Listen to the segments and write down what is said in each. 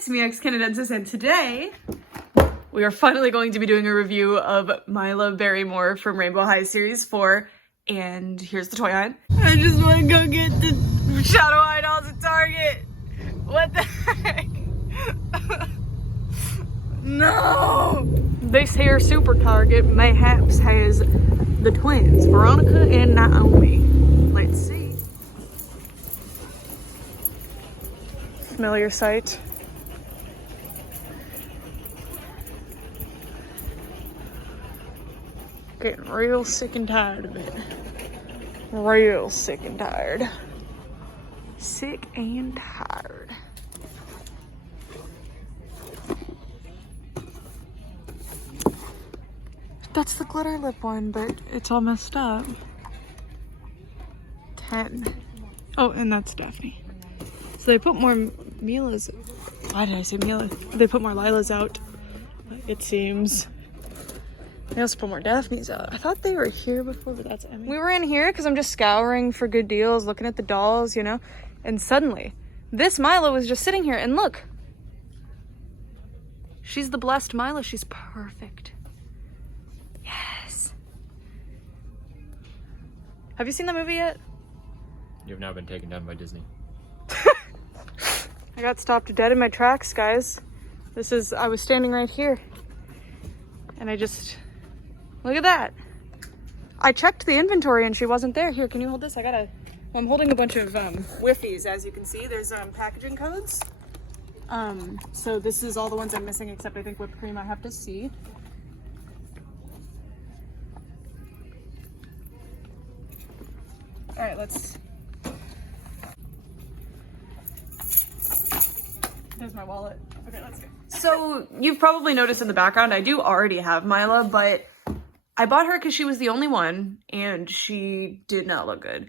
it's me, ex-Canadensis, and today we are finally going to be doing a review of MILA BERRYMORE from Rainbow High Series 4, and here's the toy hunt. I just want to go get the Shadow Eye dolls at Target. What the heck? No! This here super Target mayhaps has the twins, Veronica and Naomi. Let's see. Familiar sight. Getting real sick and tired of it. Real sick and tired. Sick and tired. That's the glitter lip one, but it's all messed up. 10. Oh, and that's Daphne. So they put more Mila's. Why did I say Mila? They put more Lila's out, it seems. They also put more Daphne's out. I thought they were here before, but that's Emmy. We were in here because I'm just scouring for good deals, looking at the dolls, you know? And suddenly, this MILA was just sitting here, and look. She's the blessed MILA. She's perfect. Yes. Have you seen the movie yet? You've now been taken down by Disney. I got stopped dead in my tracks, guys. I was standing right here. And I just, look at that. I checked the inventory and she wasn't there. Here, can you hold this? I'm holding a bunch of Wiffies, as you can see. There's packaging codes. So this is all the ones I'm missing, except I think whipped cream I have to see. All right, there's my wallet. Okay, let's go. So you've probably noticed in the background, I do already have MILA, but I bought her because she was the only one and she did not look good.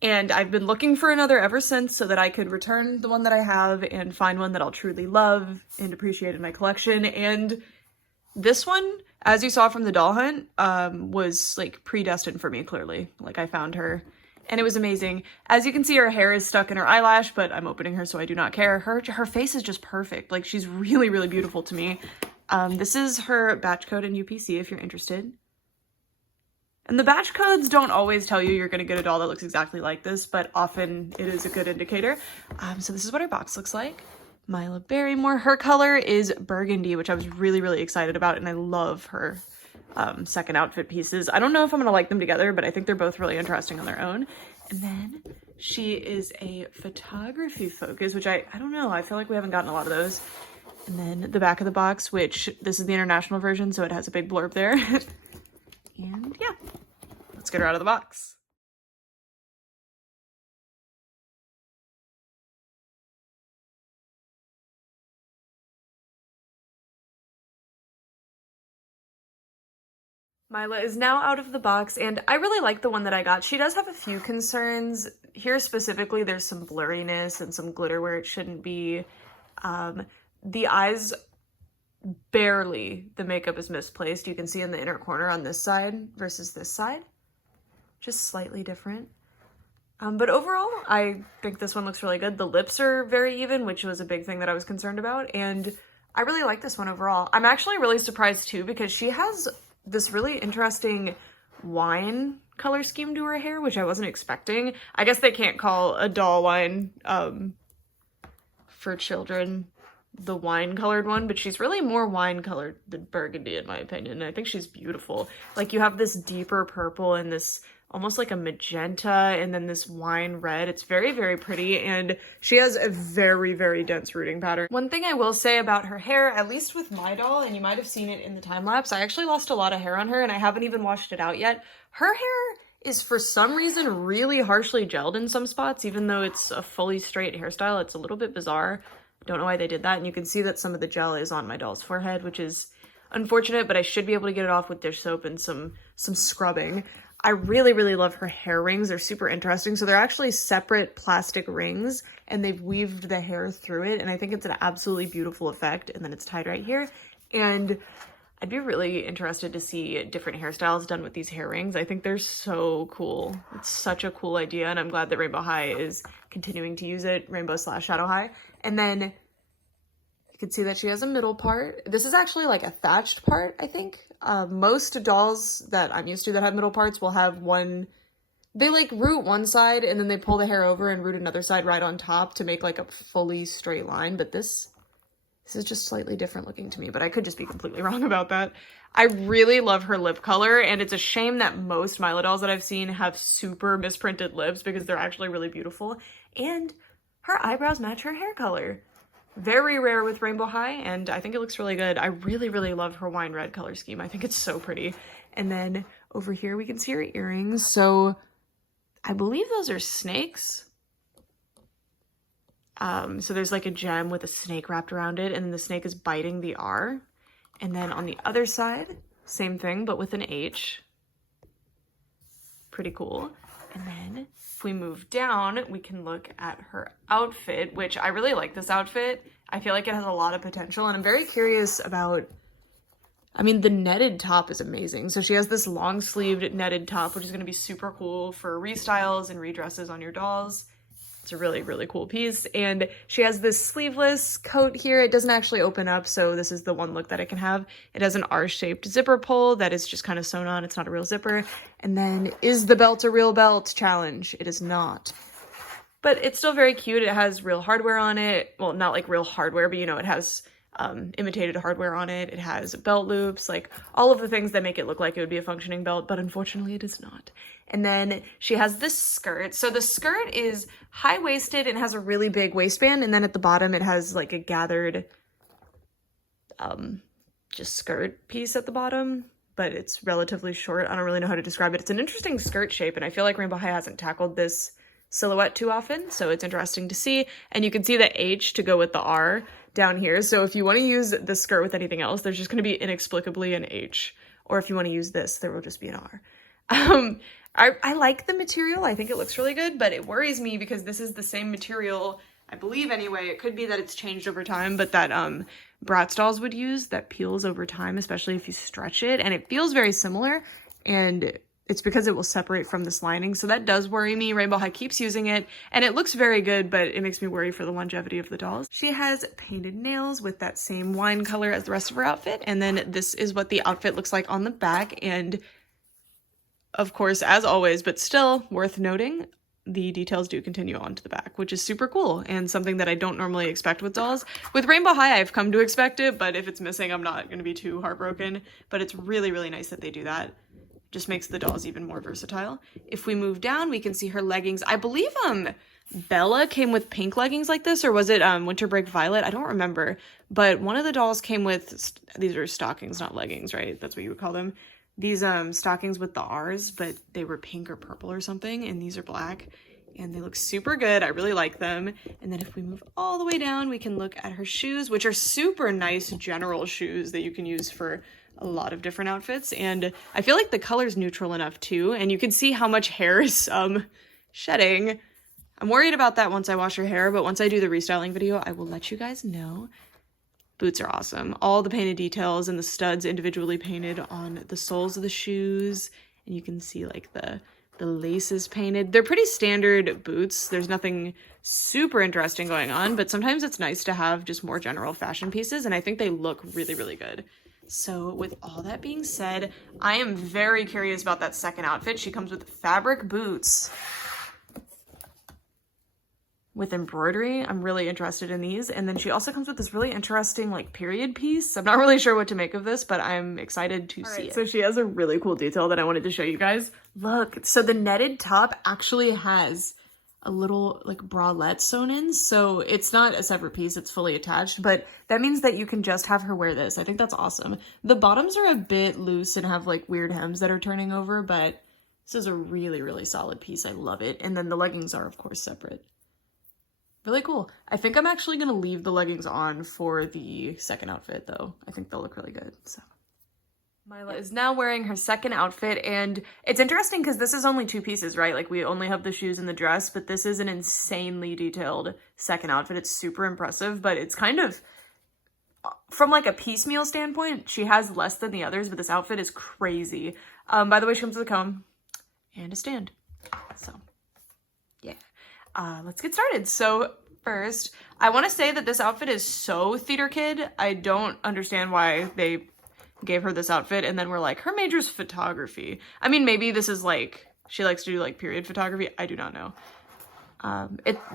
And I've been looking for another ever since so that I could return the one that I have and find one that I'll truly love and appreciate in my collection. And this one, as you saw from the doll hunt, was like predestined for me, clearly. Like I found her. And it was amazing. As you can see, her hair is stuck in her eyelash, but I'm opening her, so I do not care. Her face is just perfect. Like, she's really, really beautiful to me. This is her batch code in UPC, if you're interested. And the batch codes don't always tell you you're going to get a doll that looks exactly like this, but often it is a good indicator. So this is what her box looks like. MILA BERRYMORE. Her color is Burgundy, which I was really, really excited about, and I love her second outfit pieces. I don't know if I'm gonna like them together, but I think they're both really interesting on their own. And then she is a photography focus, which I don't know, I feel like we haven't gotten a lot of those. And then the back of the box, which this is the international version, so it has a big blurb there. And yeah, let's get her out of the box. MILA is now out of the box, and I really like the one that I got. She does have a few concerns. Here specifically, there's some blurriness and some glitter where it shouldn't be. The eyes, barely the makeup is misplaced. You can see in the inner corner on this side versus this side. Just slightly different. But overall, I think this one looks really good. The lips are very even, which was a big thing that I was concerned about, and I really like this one overall. I'm actually really surprised too because she has this really interesting wine color scheme to her hair, which I wasn't expecting. I guess they can't call a doll line for children the wine colored one, but she's really more wine colored than burgundy in my opinion. And I think she's beautiful. Like you have this deeper purple and this almost like a magenta and then this wine red. It's very, very pretty, and she has a very, very dense rooting pattern. One thing I will say about her hair, at least with my doll, and you might have seen it in the time lapse, I actually lost a lot of hair on her and I haven't even washed it out yet. Her hair is for some reason really harshly gelled in some spots, even though it's a fully straight hairstyle. It's a little bit bizarre. Don't know why they did that, and you can see that some of the gel is on my doll's forehead, which is unfortunate, but I should be able to get it off with dish soap and some scrubbing. I really, really love her hair rings. They're super interesting. So they're actually separate plastic rings and they've weaved the hair through it. And I think it's an absolutely beautiful effect. And then it's tied right here. And I'd be really interested to see different hairstyles done with these hair rings. I think they're so cool. It's such a cool idea, and I'm glad that Rainbow High is continuing to use it, Rainbow/Shadow High. And then you can see that she has a middle part. This is actually like a thatched part, I think. Most dolls that I'm used to that have middle parts will have one, they like root one side and then they pull the hair over and root another side right on top to make like a fully straight line. But this is just slightly different looking to me, but I could just be completely wrong about that. I really love her lip color, and it's a shame that most MILA dolls that I've seen have super misprinted lips because they're actually really beautiful. And her eyebrows match her hair color. Very rare with Rainbow High, and I think it looks really good. I really, really love her wine red color scheme. I think it's so pretty. And then over here we can see her earrings. So I believe those are snakes. So there's like a gem with a snake wrapped around it, and then the snake is biting the R. And then on the other side, same thing, but with an H. Pretty cool. And then if we move down, we can look at her outfit, which I really like this outfit. I feel like it has a lot of potential, and I'm very curious about, I mean, the netted top is amazing. So she has this long sleeved netted top, which is going to be super cool for restyles and redresses on your dolls. It's a really, really cool piece. And she has this sleeveless coat here. It doesn't actually open up, so this is the one look that it can have. It has an R-shaped zipper pull that is just kind of sewn on. It's not a real zipper. And then, is the belt a real belt? Challenge. It is not. But it's still very cute. It has real hardware on it. Well, not like real hardware, but you know, it has imitated hardware on it. It has belt loops, like all of the things that make it look like it would be a functioning belt, but unfortunately it is not. And then she has this skirt. So the skirt is high-waisted and has a really big waistband, and then at the bottom it has like a gathered just skirt piece at the bottom, but it's relatively short. I don't really know how to describe it. It's an interesting skirt shape, and I feel like Rainbow High hasn't tackled this silhouette too often, so it's interesting to see. And you can see the H to go with the R down here. So if you want to use the skirt with anything else, there's just going to be inexplicably an H. Or if you want to use this, there will just be an R. I like the material. I think it looks really good, but it worries me because this is the same material, I believe anyway. It could be that it's changed over time, but that Bratz dolls would use that peels over time, especially if you stretch it. And it feels very similar, and it's because it will separate from this lining. So that does worry me. Rainbow High keeps using it, and it looks very good, but it makes me worry for the longevity of the dolls. She has painted nails with that same wine color as the rest of her outfit. And then this is what the outfit looks like on the back. And of course, as always, but still worth noting, the details do continue on to the back, which is super cool and something that I don't normally expect with dolls. With Rainbow High, I've come to expect it, but if it's missing, I'm not going to be too heartbroken. But it's really, really nice that they do that. Just makes the dolls even more versatile. If we move down, we can see her leggings. I believe Bella came with pink leggings like this, or was it Winter Break Violet? I don't remember. But one of the dolls came with, these are stockings, not leggings, right? That's what you would call them. These stockings with the R's, but they were pink or purple or something, and these are black, and they look super good. I really like them. And then if we move all the way down, we can look at her shoes, which are super nice general shoes that you can use for a lot of different outfits. And I feel like the color's neutral enough too, and you can see how much hair is shedding. I'm worried about that once I wash her hair, but once I do the restyling video, I will let you guys know. Boots are awesome. All the painted details and the studs individually painted on the soles of the shoes. And you can see like the laces painted. They're pretty standard boots. There's nothing super interesting going on, but sometimes it's nice to have just more general fashion pieces, and I think they look really, really good. So with all that being said, I am very curious about that second outfit. She comes with fabric boots with embroidery. I'm really interested in these. And then she also comes with this really interesting like period piece. I'm not really sure what to make of this, but I'm excited to see it. So she has a really cool detail that I wanted to show you guys. Look, so the netted top actually has a little like bralette sewn in. So it's not a separate piece, it's fully attached, but that means that you can just have her wear this. I think that's awesome. The bottoms are a bit loose and have like weird hems that are turning over, but this is a really, really solid piece. I love it. And then the leggings are of course separate. Really cool. I think I'm actually going to leave the leggings on for the second outfit though. I think they'll look really good. So MILA is now wearing her second outfit, and it's interesting because this is only two pieces, right? Like we only have the shoes and the dress, but this is an insanely detailed second outfit. It's super impressive, but it's kind of, from like a piecemeal standpoint, she has less than the others, but this outfit is crazy. By the way, she comes with a comb and a stand. So yeah. Let's get started. So First, I want to say that this outfit is so theater kid. I don't understand why they gave her this outfit and then we're like, her major's photography. I mean, maybe this is like, she likes to do like period photography. I do not know.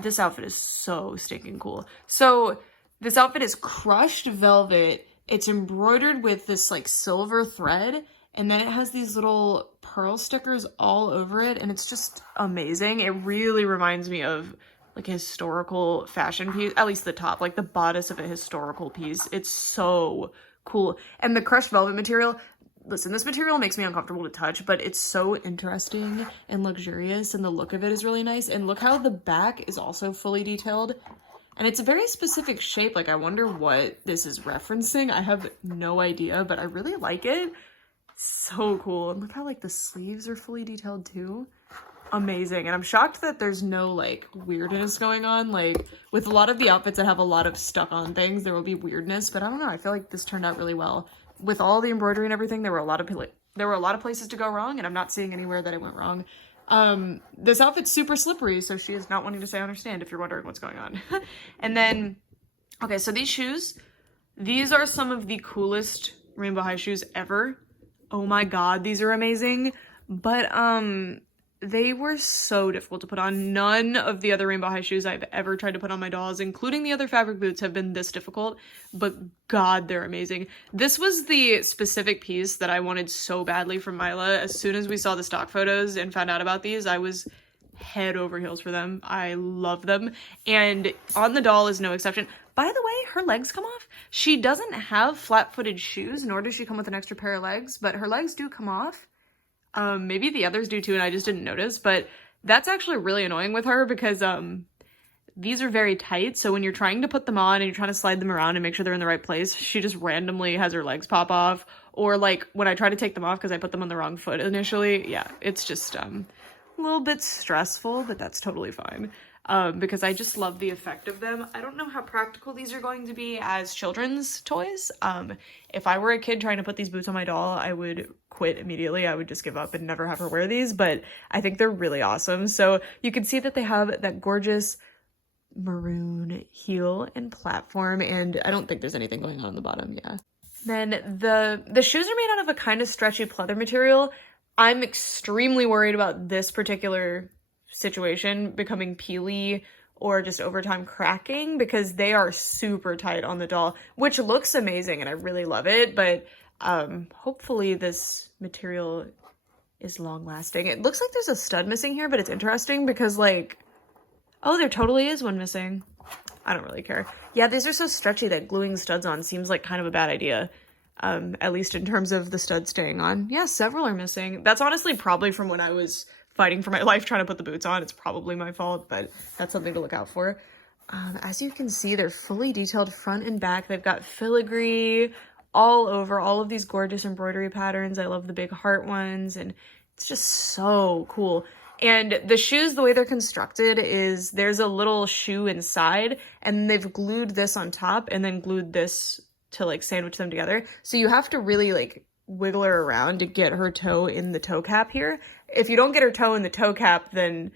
This outfit is so stinking cool. So this outfit is crushed velvet. It's embroidered with this like silver thread, and then it has these little pearl stickers all over it, and it's just amazing. It really reminds me of like a historical fashion piece, at least the top, like the bodice of a historical piece. It's so cool. And the crushed velvet material, listen, this material makes me uncomfortable to touch, but it's so interesting and luxurious, and the look of it is really nice. And look how the back is also fully detailed. And it's a very specific shape. Like, I wonder what this is referencing. I have no idea, but I really like it. So cool. And look how, like, the sleeves are fully detailed, too. Amazing. And I'm shocked that there's no, like, weirdness going on. Like, with a lot of the outfits that have a lot of stuck-on things, there will be weirdness. But I don't know. I feel like this turned out really well. With all the embroidery and everything, there were a lot of places to go wrong, and I'm not seeing anywhere that it went wrong. This outfit's super slippery, so she is not wanting to stay on her stand if you're wondering what's going on. And then, okay, so these shoes, these are some of the coolest rainbow high shoes ever. Oh my god, these are amazing. But, they were so difficult to put on. None of the other rainbow high shoes I've ever tried to put on my dolls, including the other fabric boots, have been this difficult, but god, they're amazing. This was the specific piece that I wanted so badly from MILA. As soon as we saw the stock photos and found out about these, I was head over heels for them. I love them, and on the doll is no exception. By the way, her legs come off. She doesn't have flat-footed shoes, nor does she come with an extra pair of legs, but her legs do come off. Maybe the others do too, and I just didn't notice, but that's actually really annoying with her because, these are very tight, so when you're trying to put them on and you're trying to slide them around and make sure they're in the right place, she just randomly has her legs pop off, or like when I try to take them off because I put them on the wrong foot initially, yeah, it's just, a little bit stressful, but that's totally fine. Because I just love the effect of them. I don't know how practical these are going to be as children's toys. If I were a kid trying to put these boots on my doll, I would quit immediately. I would just give up and never have her wear these, but I think they're really awesome. So you can see that they have that gorgeous maroon heel and platform, and I don't think there's anything going on the bottom, yeah. Then the shoes are made out of a kind of stretchy pleather material. I'm extremely worried about this particular situation becoming peely or just over time cracking because they are super tight on the doll, which looks amazing and I really love it, but hopefully this material is long lasting. It looks like there's a stud missing here, but it's interesting because like, oh, there totally is one missing. I don't really care. Yeah, these are so stretchy that gluing studs on seems like kind of a bad idea. At least in terms of the studs staying on. Yeah, several are missing. That's honestly probably from when I was fighting for my life trying to put the boots on. It's probably my fault, but that's something to look out for. As you can see, they're fully detailed front and back. They've got filigree all over, all of these gorgeous embroidery patterns. I love the big heart ones, and it's just so cool. And the shoes, the way they're constructed is there's a little shoe inside, and they've glued this on top and then glued this to like sandwich them together. So you have to really like wiggle her around to get her toe in the toe cap here. If you don't get her toe in the toe cap, then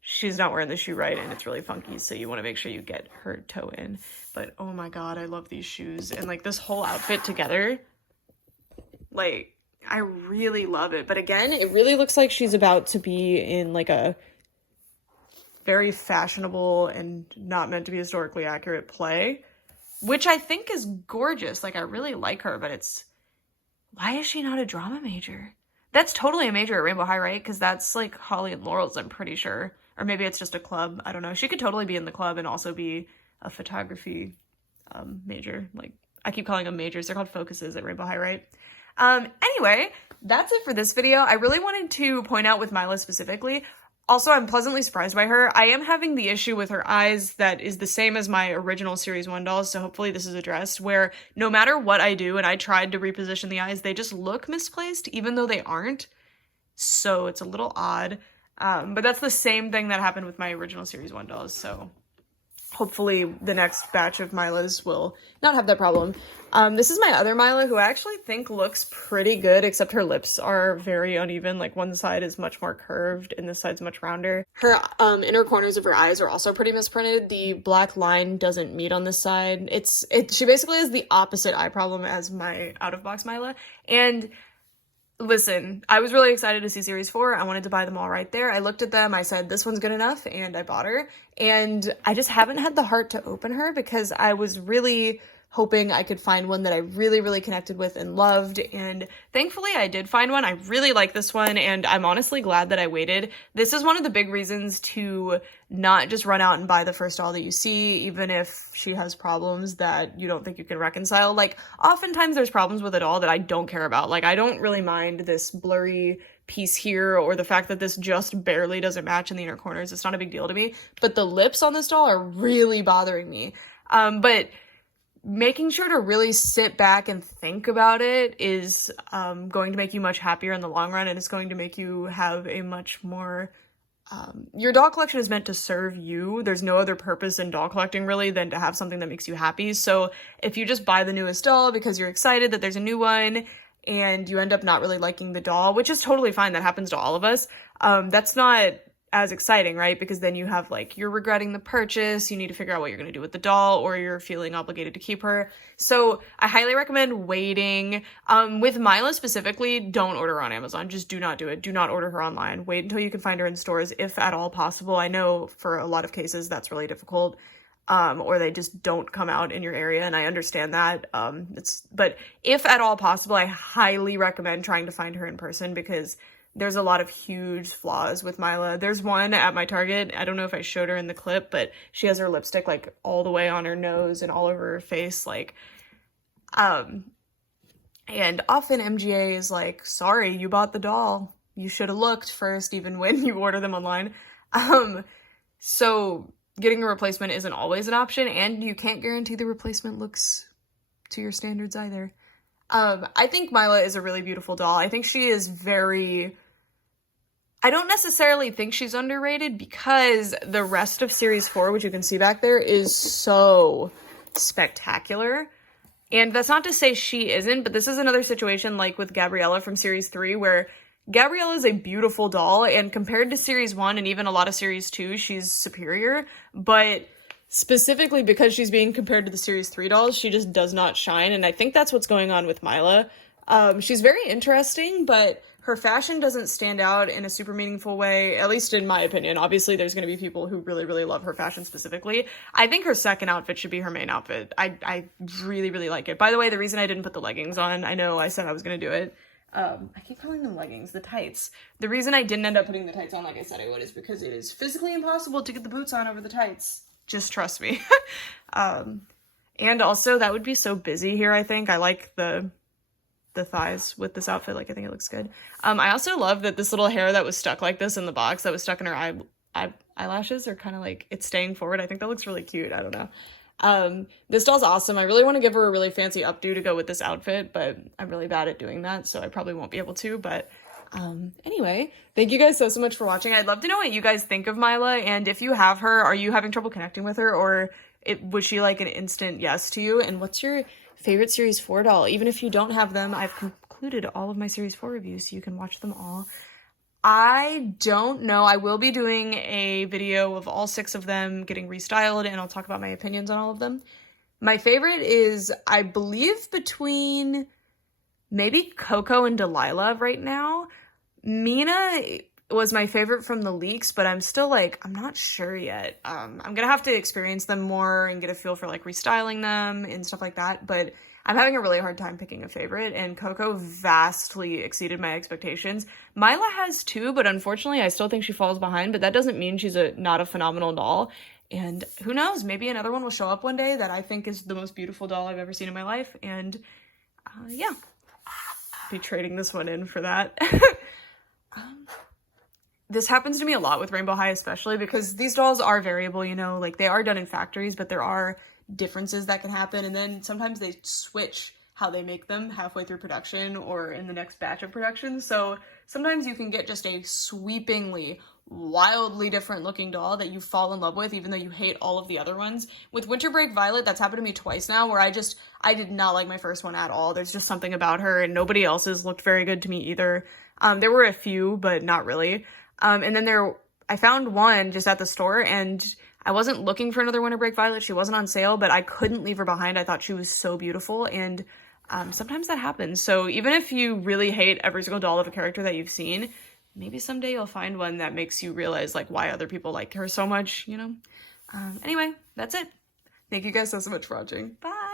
she's not wearing the shoe right and it's really funky. So you want to make sure you get her toe in. But oh my god, I love these shoes. And like this whole outfit together, like I really love it. But again, it really looks like she's about to be in like a very fashionable and not meant to be historically accurate play, which I think is gorgeous. Like I really like her, but it's, why is she not a drama major? That's totally a major at Rainbow High, right? Because that's like Holly and Laurel's, I'm pretty sure. Or maybe it's just a club. I don't know. She could totally be in the club and also be a photography major. Like, I keep calling them majors. They're called focuses at Rainbow High, right? Anyway, that's it for this video. I really wanted to point out with MILA specifically. Also, I'm pleasantly surprised by her. I am having the issue with her eyes that is the same as my original Series 1 dolls, so hopefully this is addressed, where no matter what I do, and I tried to reposition the eyes, they just look misplaced, even though they aren't. So it's a little odd. But that's the same thing that happened with my original Series 1 dolls, so hopefully the next batch of MILAs will not have that problem. This is my other MILA, who I actually think looks pretty good, except her lips are very uneven. Like, one side is much more curved and this side's much rounder. Her inner corners of her eyes are also pretty misprinted. The black line doesn't meet on this side. She basically has the opposite eye problem as my out-of-box MILA. And listen, I was really excited to see Series 4. I wanted to buy them all right there. I looked at them, I said, this one's good enough, and I bought her. And I just haven't had the heart to open her because I was really hoping I could find one that I really, really connected with and loved. And thankfully I did find one. I really like this one, and I'm honestly glad that I waited. This is one of the big reasons to not just run out and buy the first doll that you see, even if she has problems that you don't think you can reconcile. Like, oftentimes there's problems with a doll that I don't care about. Like, I don't really mind this blurry piece here or the fact that this just barely doesn't match in the inner corners. It's not a big deal to me. But the lips on this doll are really bothering me. But making sure to really sit back and think about it is going to make you much happier in the long run, and it's going to make you have a much more your doll collection is meant to serve you. There's no other purpose in doll collecting really than to have something that makes you happy. So if you just buy the newest doll because you're excited that there's a new one and you end up not really liking the doll, which is totally fine, that happens to all of us, that's not as exciting, right? Because then you have, like, you're regretting the purchase, you need to figure out what you're going to do with the doll, or you're feeling obligated to keep her. So I highly recommend waiting. With MILA specifically, don't order on Amazon. Just do not do it. Do not order her online. Wait until you can find her in stores, if at all possible. I know for a lot of cases that's really difficult, or they just don't come out in your area, and I understand that. But if at all possible, I highly recommend trying to find her in person, because there's a lot of huge flaws with MILA. There's one at my Target, I don't know if I showed her in the clip, but she has her lipstick, like, all the way on her nose and all over her face, like, and often MGA is like, sorry, you bought the doll. You should have looked first, even when you order them online. So getting a replacement isn't always an option, and you can't guarantee the replacement looks to your standards either. I think MILA is a really beautiful doll. I think she is I don't necessarily think she's underrated, because the rest of Series 4, which you can see back there, is so spectacular. And that's not to say she isn't, but this is another situation like with Gabriella from Series 3, where Gabriella is a beautiful doll, and compared to Series 1 and even a lot of Series 2, she's superior. But specifically because she's being compared to the Series 3 dolls, she just does not shine, and I think that's what's going on with MILA. She's very interesting, but her fashion doesn't stand out in a super meaningful way, at least in my opinion. Obviously, there's going to be people who really, really love her fashion specifically. I think her second outfit should be her main outfit. I really, really like it. By the way, the reason I didn't put the leggings on, I know I said I was going to do it. I keep calling them leggings, the tights. The reason I didn't end up putting the tights on like I said I would is because it is physically impossible to get the boots on over the tights. Just trust me. And also, that would be so busy here, I think. I like the thighs with this outfit. Like, I think it looks good. I also love that this little hair that was stuck like this in the box, that was stuck in her eyelashes, are kind of like, it's staying forward. I think that looks really cute. I don't know. This doll's awesome. I really want to give her a really fancy updo to go with this outfit, but I'm really bad at doing that, so I probably won't be able to. But anyway, thank you guys so much for watching. I'd love to know what you guys think of MILA, and if you have her, are you having trouble connecting with her, or was she like an instant yes to you? And what's your favorite Series 4 doll? Even if you don't have them, I've concluded all of my Series 4 reviews, so you can watch them all. I don't know. I will be doing a video of all 6 of them getting restyled, and I'll talk about my opinions on all of them. My favorite is, I believe, between maybe Coco and Delilah right now. Mina was my favorite from the leaks, but I'm still like, I'm not sure yet. I'm gonna have to experience them more and get a feel for like restyling them and stuff like that, but I'm having a really hard time picking a favorite, and Coco vastly exceeded my expectations. MILA has 2, but unfortunately I still think she falls behind, but that doesn't mean she's not a phenomenal doll. And who knows, maybe another one will show up one day that I think is the most beautiful doll I've ever seen in my life, and yeah, I'll be trading this one in for that. This happens to me a lot with Rainbow High, especially because these dolls are variable, you know, like they are done in factories, but there are differences that can happen, and then sometimes they switch how they make them halfway through production or in the next batch of production. So sometimes you can get just a sweepingly wildly different looking doll that you fall in love with, even though you hate all of the other ones. With Winter Break Violet, that's happened to me twice now, where I did not like my first one at all. There's just something about her, and nobody else's looked very good to me either. There were a few, but not really. And then I found one just at the store, and I wasn't looking for another Winter Break Violet. She wasn't on sale, but I couldn't leave her behind. I thought she was so beautiful, and sometimes that happens. So even if you really hate every single doll of a character that you've seen, maybe someday you'll find one that makes you realize, like, why other people like her so much, you know? Anyway, that's it. Thank you guys so much for watching. Bye!